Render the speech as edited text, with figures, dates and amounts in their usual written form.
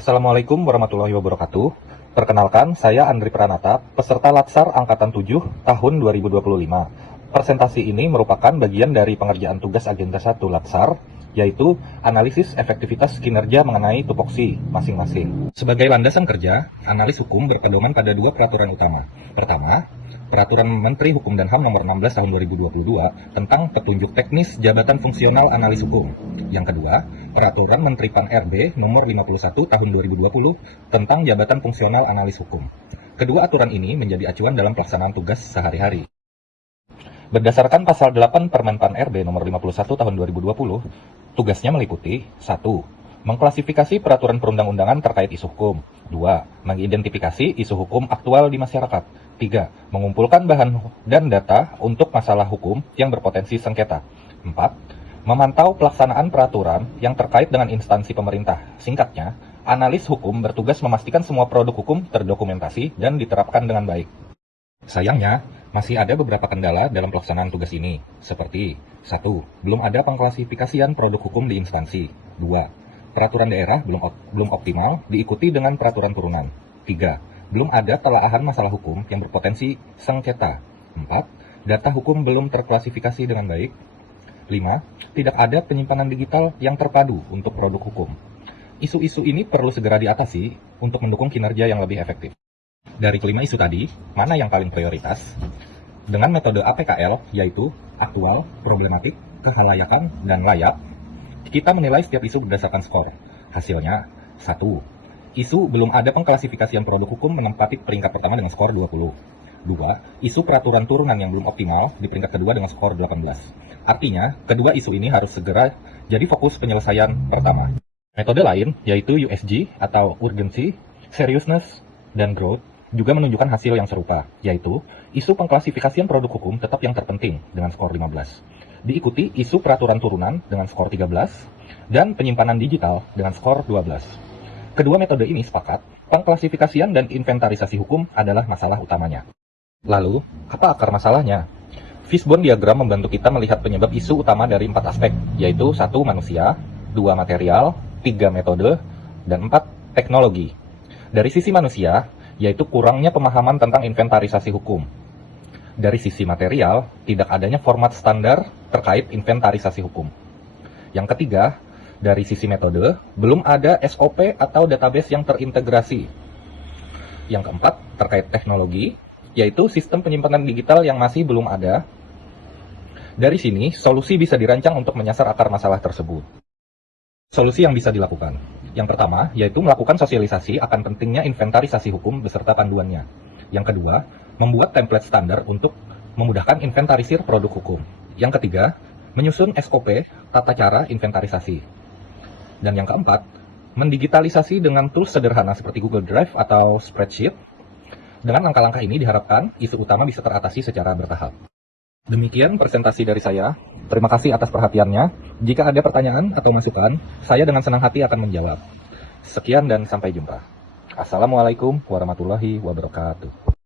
Assalamualaikum warahmatullahi wabarakatuh. Perkenalkan, saya Andri Pranata, peserta Latsar Angkatan 7 tahun 2025. Presentasi ini merupakan bagian dari pengerjaan tugas Agenda 1 Latsar, yaitu analisis efektivitas kinerja mengenai tupoksi masing-masing. Sebagai landasan kerja, analis hukum berpedoman pada dua peraturan utama. Pertama, Peraturan Menteri Hukum dan HAM Nomor 16 Tahun 2022 tentang petunjuk teknis jabatan fungsional analis hukum. Yang kedua, Peraturan Menteri Pan-RB Nomor 51 Tahun 2020 tentang jabatan fungsional analis hukum. Kedua aturan ini menjadi acuan dalam pelaksanaan tugas sehari-hari. Berdasarkan pasal 8 Permen Pan-RB Nomor 51 Tahun 2020, tugasnya meliputi 1. Mengklasifikasi peraturan perundang-undangan terkait isu hukum. 2. Mengidentifikasi isu hukum aktual di masyarakat. 3. Mengumpulkan bahan dan data untuk masalah hukum yang berpotensi sengketa. 4. Memantau pelaksanaan peraturan yang terkait dengan instansi pemerintah. Singkatnya, analis hukum bertugas memastikan semua produk hukum terdokumentasi dan diterapkan dengan baik. Sayangnya, masih ada beberapa kendala dalam pelaksanaan tugas ini, seperti 1. Belum ada pengklasifikasian produk hukum di instansi. 2. Peraturan daerah belum optimal diikuti dengan peraturan turunan. 3. Belum ada telaahan masalah hukum yang berpotensi sengketa. 4. Data hukum belum terklasifikasi dengan baik. 5. Tidak ada penyimpanan digital yang terpadu untuk produk hukum. Isu-isu ini perlu segera diatasi untuk mendukung kinerja yang lebih efektif. Dari kelima isu tadi, mana yang paling prioritas? Dengan metode APKL, yaitu aktual, problematik, kehalayakan, dan layak, kita menilai setiap isu berdasarkan skor. Hasilnya, 1. Isu belum ada pengklasifikasian produk hukum menempati peringkat pertama dengan skor 20. 2. Isu peraturan turunan yang belum optimal di peringkat kedua dengan skor 18. Artinya, kedua isu ini harus segera jadi fokus penyelesaian pertama. Metode lain, yaitu USG atau Urgency, Seriousness, dan Growth, juga menunjukkan hasil yang serupa, yaitu isu pengklasifikasian produk hukum tetap yang terpenting dengan skor 15. Diikuti isu peraturan turunan dengan skor 13, dan penyimpanan digital dengan skor 12. Kedua metode ini sepakat, pengklasifikasian dan inventarisasi hukum adalah masalah utamanya. Lalu, apa akar masalahnya? Fishbone diagram membantu kita melihat penyebab isu utama dari 4 aspek, yaitu 1. Manusia, 2. Material, 3. Metode, dan 4. Teknologi. Dari sisi manusia, yaitu kurangnya pemahaman tentang inventarisasi hukum. Dari sisi material, tidak adanya format standar terkait inventarisasi hukum. Yang ketiga, dari sisi metode, belum ada SOP atau database yang terintegrasi. Yang keempat, terkait teknologi, yaitu sistem penyimpanan digital yang masih belum ada. Dari sini, solusi bisa dirancang untuk menyasar akar masalah tersebut. Solusi yang bisa dilakukan. Yang pertama, yaitu melakukan sosialisasi akan pentingnya inventarisasi hukum beserta panduannya. Yang kedua, membuat template standar untuk memudahkan inventarisir produk hukum. Yang ketiga, menyusun SOP tata cara inventarisasi. Dan yang keempat, mendigitalisasi dengan tools sederhana seperti Google Drive atau Spreadsheet. Dengan langkah-langkah ini diharapkan isu utama bisa teratasi secara bertahap. Demikian presentasi dari saya. Terima kasih atas perhatiannya. Jika ada pertanyaan atau masukan, saya dengan senang hati akan menjawab. Sekian dan sampai jumpa. Assalamualaikum warahmatullahi wabarakatuh.